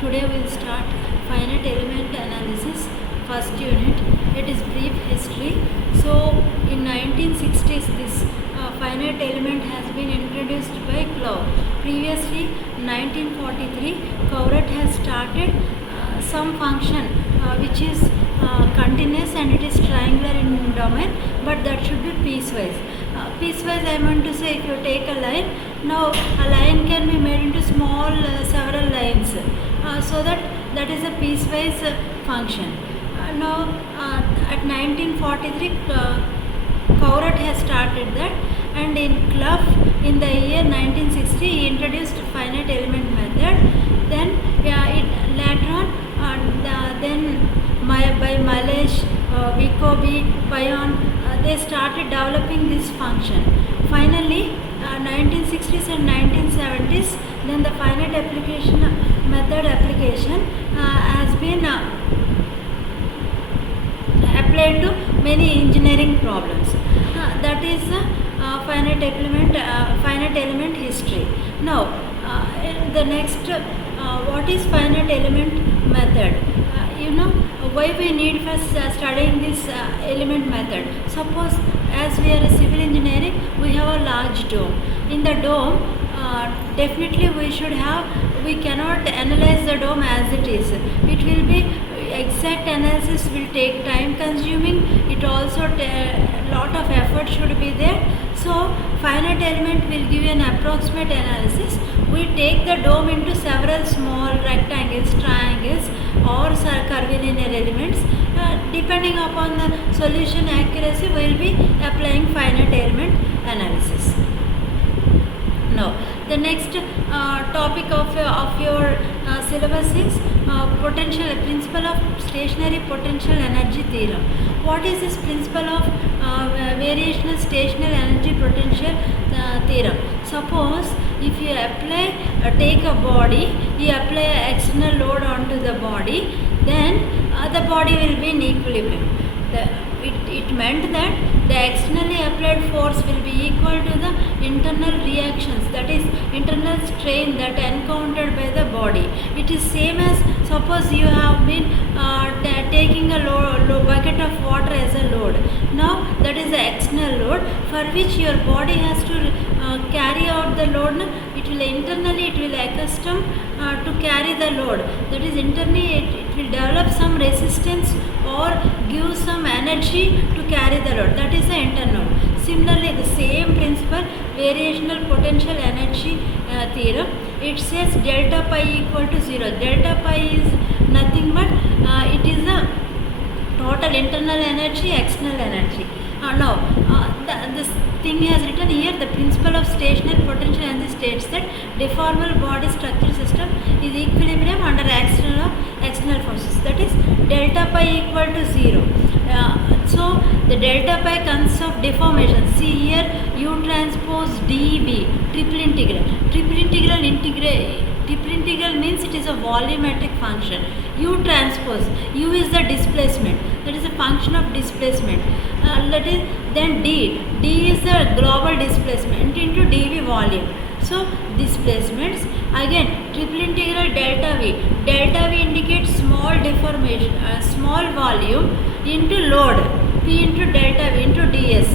Today we will start finite element analysis, first unit. It is brief history. So in 1960s this finite element has been introduced by Clough. Previously 1943 Couret has started some function which is continuous and it is triangular in domain, but that should be piecewise. Piecewise, I want to say, if you take a line, now a line can be made into small several lines, so that is a piecewise function. Now at 1943 Couret has started that, and in Clough in the year 1960 he introduced finite element method. Then later on by Malish, Jacobi, Payon, they started developing this function. Finally 1960s and 1970s, then the finite application method application has been applied to many engineering problems. That is finite element history. Now the next what is finite element method? Why we need for studying this element method. Suppose as we are a civil engineering, we have a large dome. In the dome, definitely we cannot analyze the dome as it is. It will be exact analysis will take time consuming. It also lot of effort should be there. So finite element will give you an approximate analysis. We take the dome into several small rectangles, triangles or curvilinear elements. Depending upon the solution accuracy, we will be applying finite element analysis. Now the next topic of your syllabus is principle of stationary potential energy theorem. What is this principle of variational stationary energy potential theorem? Suppose if you take a body, you apply an external load onto the body, then the body will be in equilibrium. It meant that the externally applied force will be equal to the internal reactions, that is internal strain that encountered by the body. It is same as suppose you have been taking a bucket of water as a load. Now that is the external load for which your body has to carry out the load. It will accustom to carry the load. That is internally it will develop some resistance or give some energy to carry the load. That is the internal. Similarly, the same principle, variational potential energy theorem, it says delta pi equal to 0. Delta pi is nothing but it is the total internal energy, external energy. This thing has written here, the principle of stationary potential energy states that deformable body structure system is equilibrium under external forces. That is delta pi equal to 0. So the delta pi consists of deformation. See here, U transpose dV, triple integral. Triple integral means it is a volumetric function. U transpose, U is the displacement, that is a function of displacement. Then D is the global displacement into dV volume. So displacements, again triple integral delta V. Delta V indicates small deformation, small volume into load, P into delta V into ds,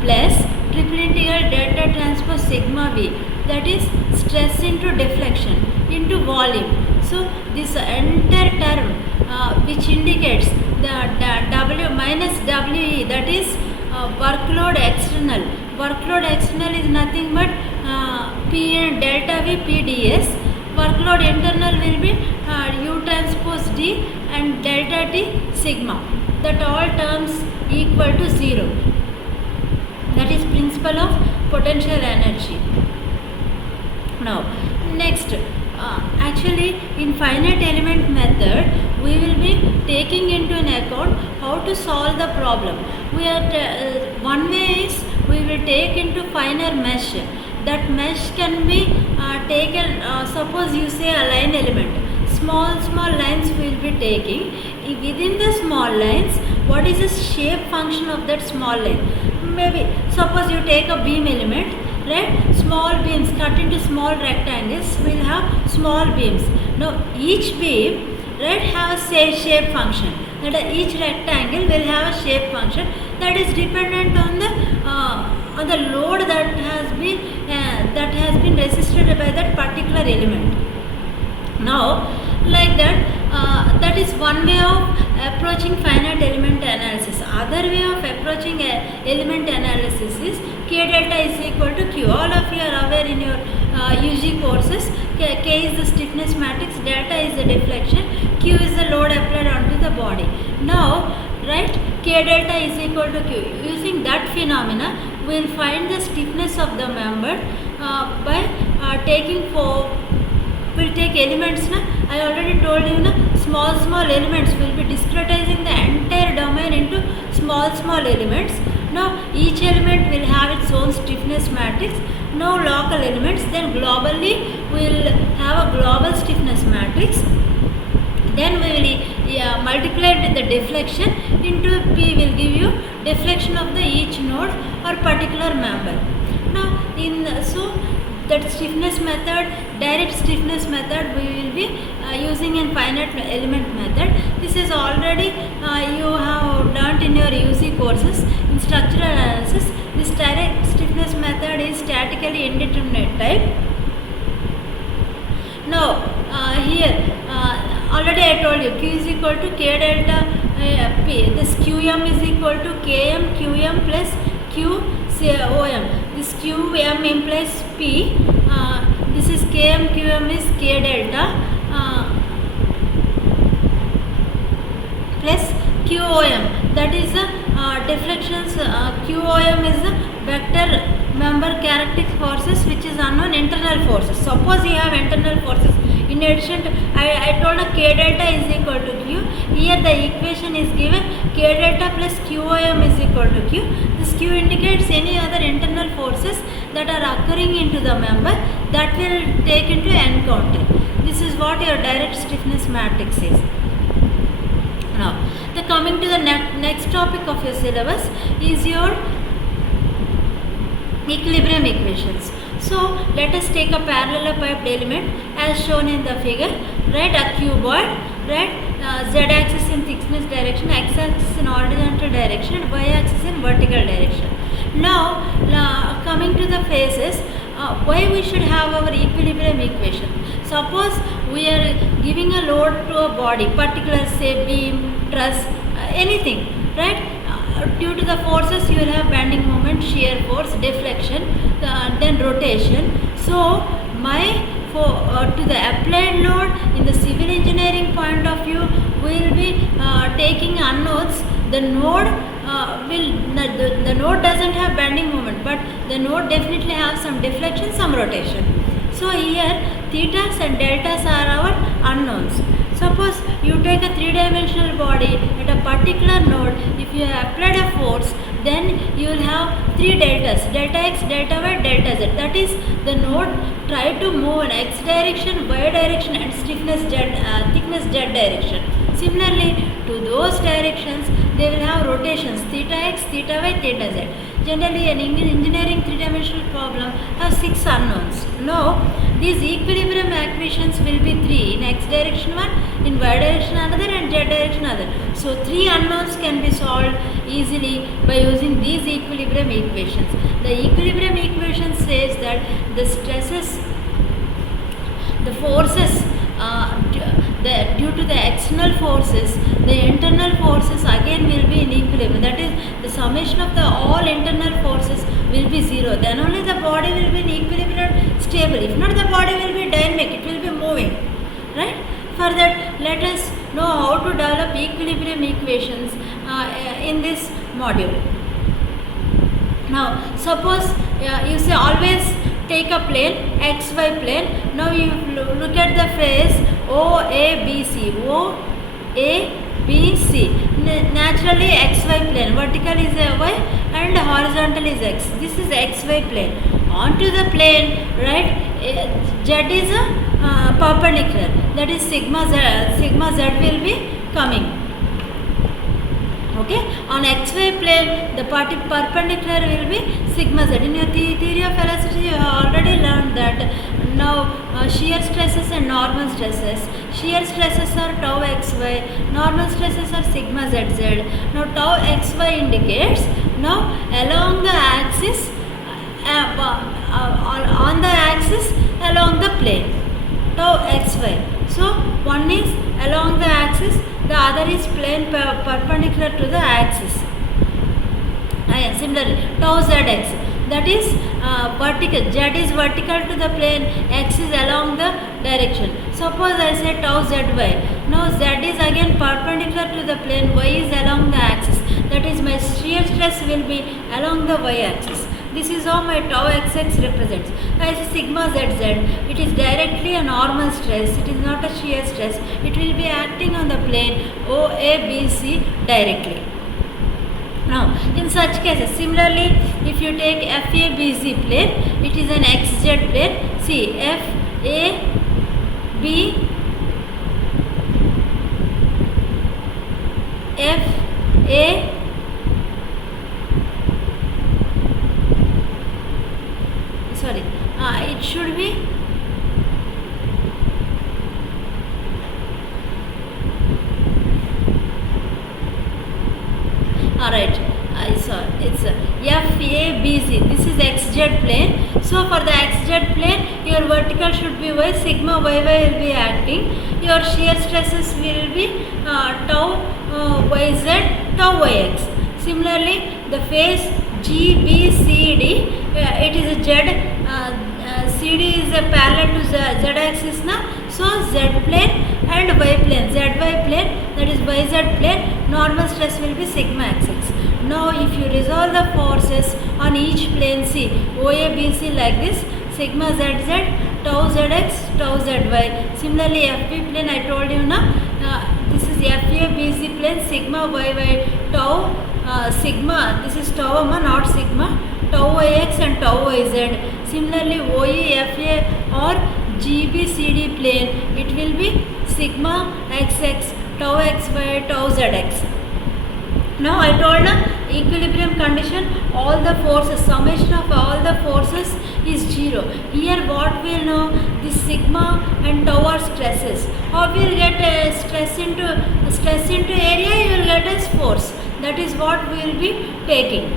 plus triple integral delta transpose sigma V, that is stress into deflection into volume. So this entire term which indicates the W minus WE, that is workload external. Workload external is nothing but P and delta V PDS. Workload internal will be U transpose D and delta T sigma. That all terms equal to 0. That is principle of potential energy. Now next, actually in finite element method we will be taking into an account how to solve the problem. One way is we will take into finer mesh. That mesh can be taken, suppose you say a line element, small lines we will be taking. Within the small lines, what is the shape function of that small line? Maybe suppose you take a beam element, right? Small beams, cut into small rectangles, we'll have small beams. Now each beam, right, have a shape function. That each rectangle will have a shape function that is dependent on the load that has been resisted by that particular element. Now, like that is one way of approaching finite element analysis. Other way of approaching element analysis is K delta is equal to Q. All of you are aware in your UG courses. K is the stiffness matrix, delta is the deflection, Q is the load applied onto the body. Now, right, K delta is equal to Q. Using that phenomena, we will find the stiffness of the member by we'll take elements. I already told you, small elements. Will be discretizing the entire domain into small elements. Now each element will have its own stiffness matrix. Now local elements. Then globally we will have a global stiffness matrix. Then we will multiply with the deflection into P will give you deflection of the each node or particular member. Now that stiffness method, direct stiffness method, we will be using in finite element method. This is already you have learnt in your UC courses in structural analysis. This direct stiffness method is statically indeterminate type. Now here already I told you Q is equal to K delta P. This QM is equal to KM QM plus QOM. This QM implies P. This is KM QM is K delta plus QOM. That is the deflections. QOM is the vector member characteristic forces which is unknown internal forces. Suppose you have internal forces. In addition to, I told a K delta is equal to Q. Here the equation is given K delta plus QOM is equal to Q. This Q indicates any other internal forces that are occurring into the member that will take into encounter. This is what your direct stiffness matrix is. Now, coming to the next topic of your syllabus is your equilibrium equations. So let us take a parallelepiped element as shown in the figure, right? A cuboid, right? Z-axis in thickness direction, x-axis in horizontal direction, and y-axis in vertical direction. Now coming to the phases, why we should have our equilibrium equation? Suppose we are giving a load to a body, particular say beam, truss, anything, right? Due to the forces you will have bending moment, shear force, deflection, then rotation. So to the applied load in the civil engineering point of view, we will be taking unknowns. The node the node doesn't have bending moment, but the node definitely have some deflection, some rotation. So here thetas and deltas are our unknowns. Suppose you take a three-dimensional body at a particular node. If you have applied a force, then you will have three deltas: delta x, delta y, delta z. That is, the node try to move in x direction, y direction, and thickness z direction. Similarly, to those directions, they will have rotations: theta x, theta y, theta z. Generally, an engineering three-dimensional problem has 6 unknowns. Now, these equilibrium equations will be 3. In x direction one, in y direction another, and z direction another. So 3 unknowns can be solved easily by using these equilibrium equations. The equilibrium equation says that the stresses, the forces due to the external forces, the internal forces again will be in equilibrium. That is, the summation of the all internal forces will be 0. Then only the body will be in equilibrium stable. If not, the body will be dynamic, it will be moving, right? For that, let us know how to develop equilibrium equations in this module. Now, suppose you say always take a plane, xy plane. Now you look at the face OABC. Naturally xy plane. Vertical is y and horizontal is x. This is xy plane. Onto the plane, right? Z is a perpendicular. That is sigma z will be coming. Okay, on xy plane the perpendicular will be sigma z. In your theory of velocity you have already learned that shear stresses and normal stresses. Shear stresses are tau xy, normal stresses are sigma zz. Now tau xy indicates now along the axis, on the axis along the plane, tau xy. So one is along the axis, the other is plane perpendicular to the axis. Similarly, tau zx, that is vertical, z is vertical to the plane, x is along the direction. Suppose I say tau zy, now z is again perpendicular to the plane, y is along the axis, that is my shear stress will be along the y axis. This is how my tau xx represents. As sigma zz, it is directly a normal stress, it is not a shear stress, it will be acting on the plane OABC directly. Now, in such cases, similarly, if you take FABC plane, it is an XZ plane. See, FAB, it should be alright, I saw it's FABC, this is XZ plane. So for the XZ plane, your vertical should be Y, sigma YY will be acting, your shear stresses will be tau YZ, tau YX. Similarly, the face GBCD, it is a Z, CD is a parallel to Z axis now, so Z plane and Y plane, ZY plane, that is YZ plane, normal stress will be sigma xx. Now if you resolve the forces on each plane, see OABC like this, sigma zz, tau zx, tau zy. Similarly FP plane, I told you now, this is FABC plane, sigma yy, tau sigma, this is tau not sigma, tau yx and tau yz. Similarly OEFA or GBCD plane, it will be sigma xx, tau xy, tau zx. Now I told equilibrium condition, all the forces, summation of all the forces is 0. Here what we will know, this sigma and tau are stresses. How we will get stress into area, you will get as force. That is what we will be taking.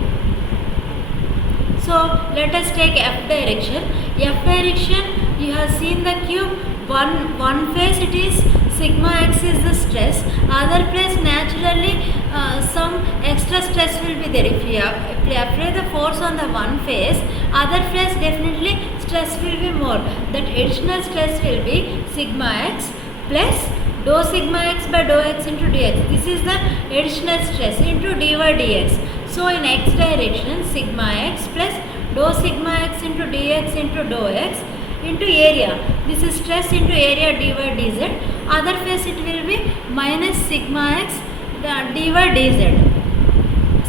So let us take F direction. F direction, you have seen the cube, one face it is sigma x is the stress, other place naturally some extra stress will be there. If you apply the force on the one face, other face definitely stress will be more. That additional stress will be sigma x plus dou sigma x by dou x into dx. This is the additional stress into dy dx. So in x direction, sigma x plus dou sigma x into dx into dou x into area. This is stress into area dy dz. Other face it will be minus sigma x dy dz.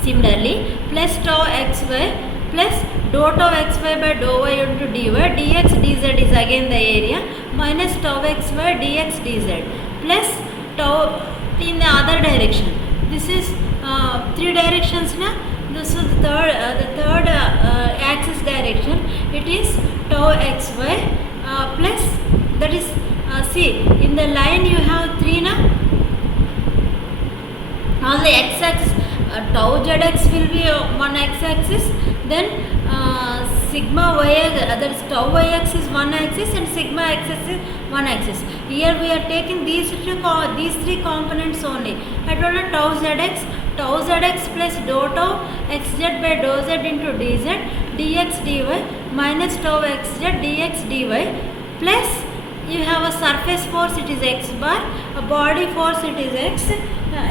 Similarly, plus tau xy plus dou tau xy by dou y into dy, dx dz is again the area, minus tau xy dx dz plus tau in the other direction. This is three directions now. This is the third axis direction. It is tau xy plus, that is see in the line you have 3 na. On the x axis, tau zx will be one x axis, then sigma y, that is tau yx is one axis and sigma xx is one axis. Here we are taking these three components only. I told you tau zx plus dou tau xz by dou z into dz, dx dy minus tau xz dx dy plus you have a surface force, it is x bar, a body force, it is x,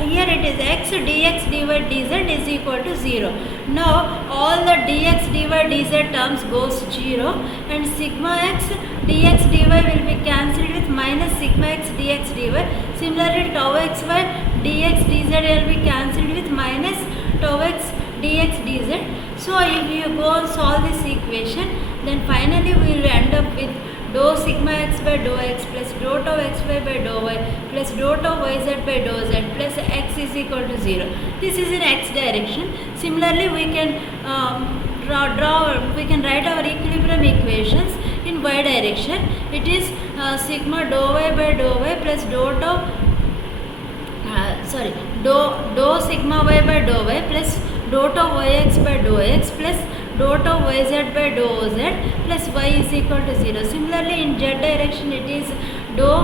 here it is x, dx dy dz is equal to 0. Now all the dx dy dz terms goes 0 and sigma x dx dy will be cancelled with minus sigma x dx dy. Similarly tau xy dx dz will be cancelled with minus tau x dx dz. So if you go and solve this equation, then finally we will end up with dou sigma x by dou x plus dou tau xy by dou y plus dou tau yz by dou z plus x is equal to 0. This is in x direction. Similarly, we can we can write our equilibrium equations in y direction. It is sigma dou y by dou y plus dou tau dou sigma y by dou y plus dou tau yx by dou x plus dou tau yz by dou z plus y is equal to 0. Similarly, in z direction it is dou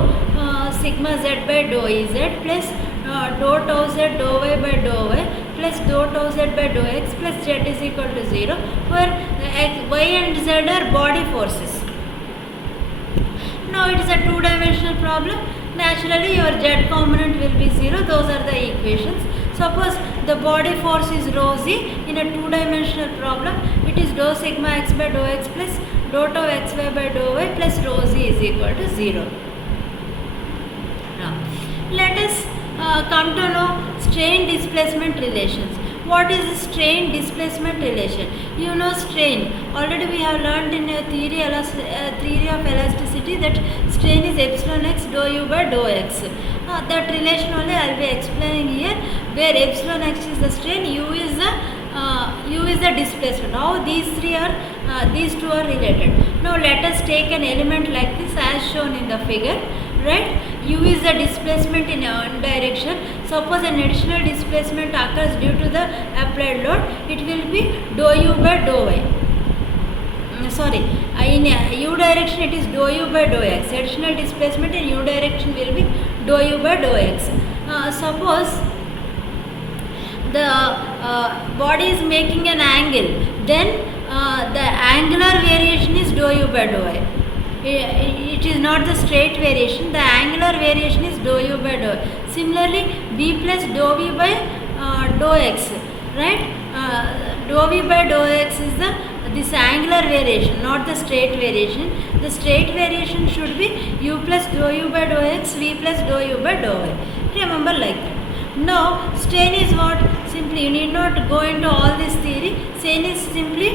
sigma z by dou z plus dou tau z dou y by dou y plus dou tau z by dou x plus z is equal to 0, where y and z are body forces. Now it is a two-dimensional problem. Naturally your z component will be 0. Those are the equations. Suppose the body force is rho z. In a two-dimensional problem, it is dou sigma x by dou x plus dou tau xy by dou y plus rho z is equal to 0. Now let us come to know strain displacement relations. What is strain displacement relation? You know strain. Already we have learned in a theory of elasticity that strain is epsilon x dou u by dou x. That relation only I will be explaining here, where epsilon x is the strain, u is the displacement. Now these two are related. Now let us take an element like this as shown in the figure. Right, u is the displacement in one direction. Suppose an additional displacement occurs due to the applied load, it will be dou u by dou y. In u direction it is dou u by dou x. Additional displacement in u direction will be dou u by dou x. Suppose the body is making an angle, then the angular variation is dou u by dou y. It is not the straight variation, the angular variation is dou u by dou. Similarly, v plus dou v by dou x, right? Dou v by dou x is this angular variation, not the straight variation. The straight variation should be u plus dou u by dou x, v plus dou u by dou y. Remember like that. Now, strain is what? Simply, you need not go into all this theory. Strain is simply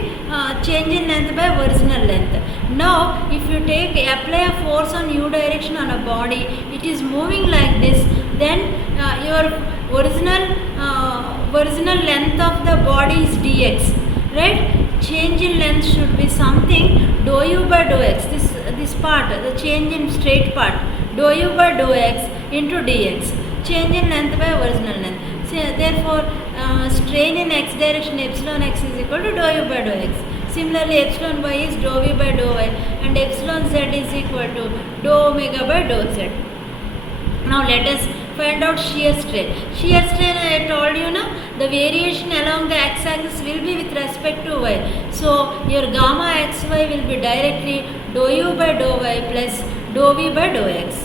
change in length by original length. Now, if you apply a force on u direction on a body, it is moving like this, then your original length of the body is dx, right? Change in length should be something dou u by dou x. This part, the change in straight part, dou u by dou x into dx. Change in length by original length. So, therefore, strain in x direction epsilon x is equal to dou u by dou x. Similarly, epsilon y is dou v by dou y, and epsilon z is equal to dou omega by dou z. Now let us find out shear strain. Shear strain, I told you now, the variation along the x-axis will be with respect to y. So your gamma xy will be directly dou u by dou y plus dou v by dou x.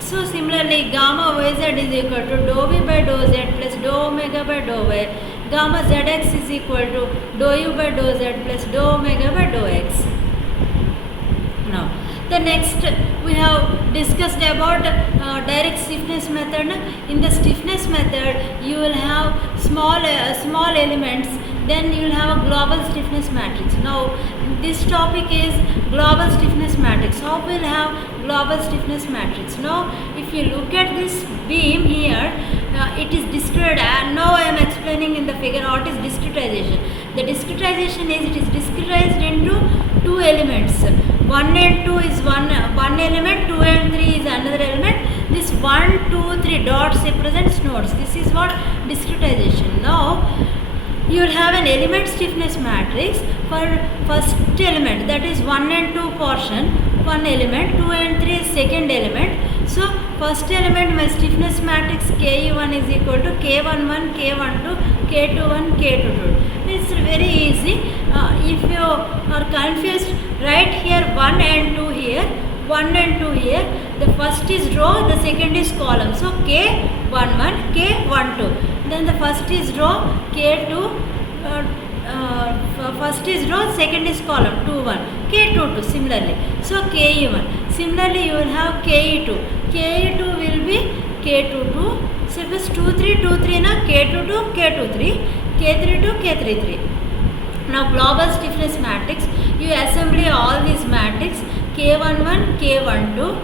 So similarly, gamma yz is equal to dou v by dou z plus dou omega by dou y. Gamma zx is equal to dou u by dou z plus dou omega by dou x. Now, the next we have discussed about direct stiffness method. In the stiffness method, you will have small elements, then you will have a global stiffness matrix. Now, this topic is global stiffness matrix. How we will have global stiffness matrix? Now, if you look at this beam here, it is discretized. Now I am explaining in the figure what is discretization. The discretization is, it is discretized into two elements. 1 and 2 is one element, 2 and 3 is another element. This 1, 2, 3 dots represents nodes. This is what discretization. Now you will have an element stiffness matrix for first element, that is 1 and 2 portion, one element, 2 and 3 is second element. So first element, my stiffness matrix Ke1 is equal to K11, K12, K21, K22. It's very easy. If you are confused, write here 1 and 2 here, 1 and 2 here. The first is row, the second is column. So K11, K12. Then the first is row, K2, first is row, second is column, 2, 1, K22 similarly. So Ke1. Similarly, you will have Ke2. Ke2 will be K22. Suppose 2, 3, 2, 3 na K22, K23, K32, K33. Now global stiffness matrix, you assemble all these matrix K11, K12,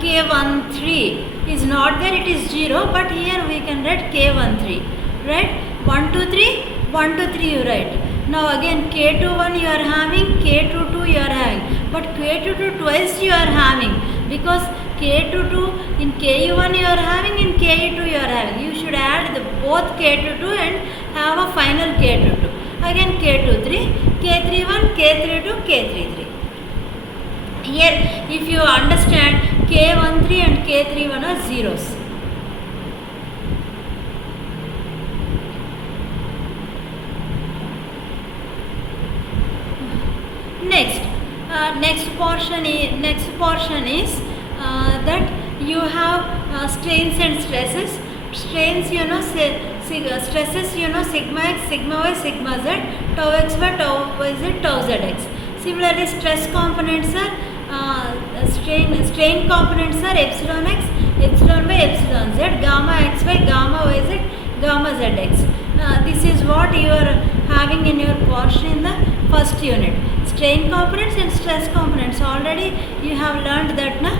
K13 is not there, it is 0, but here we can write K13, right? 1, 2, 3, 1, 2, 3 you write. Now again K21 you are having, K22 you are having. but K22 twice you are having, because K22 in Ku1 you are having, in Ke2 you are having. You should add both K22 and have a final K22. Again K23, K31, K32, K33. Here if you understand, K13 and K31 are zeros. Next portion is that you have strains and stresses. Strains, stresses, sigma x, sigma y, sigma z, tau x by tau y z, tau z x. Similarly, stress components are strain components are epsilon x, epsilon by epsilon z, gamma x by gamma y z, gamma z x. This is what you are having in your portion in the first unit. Strain components and stress components, already you have learned that, na?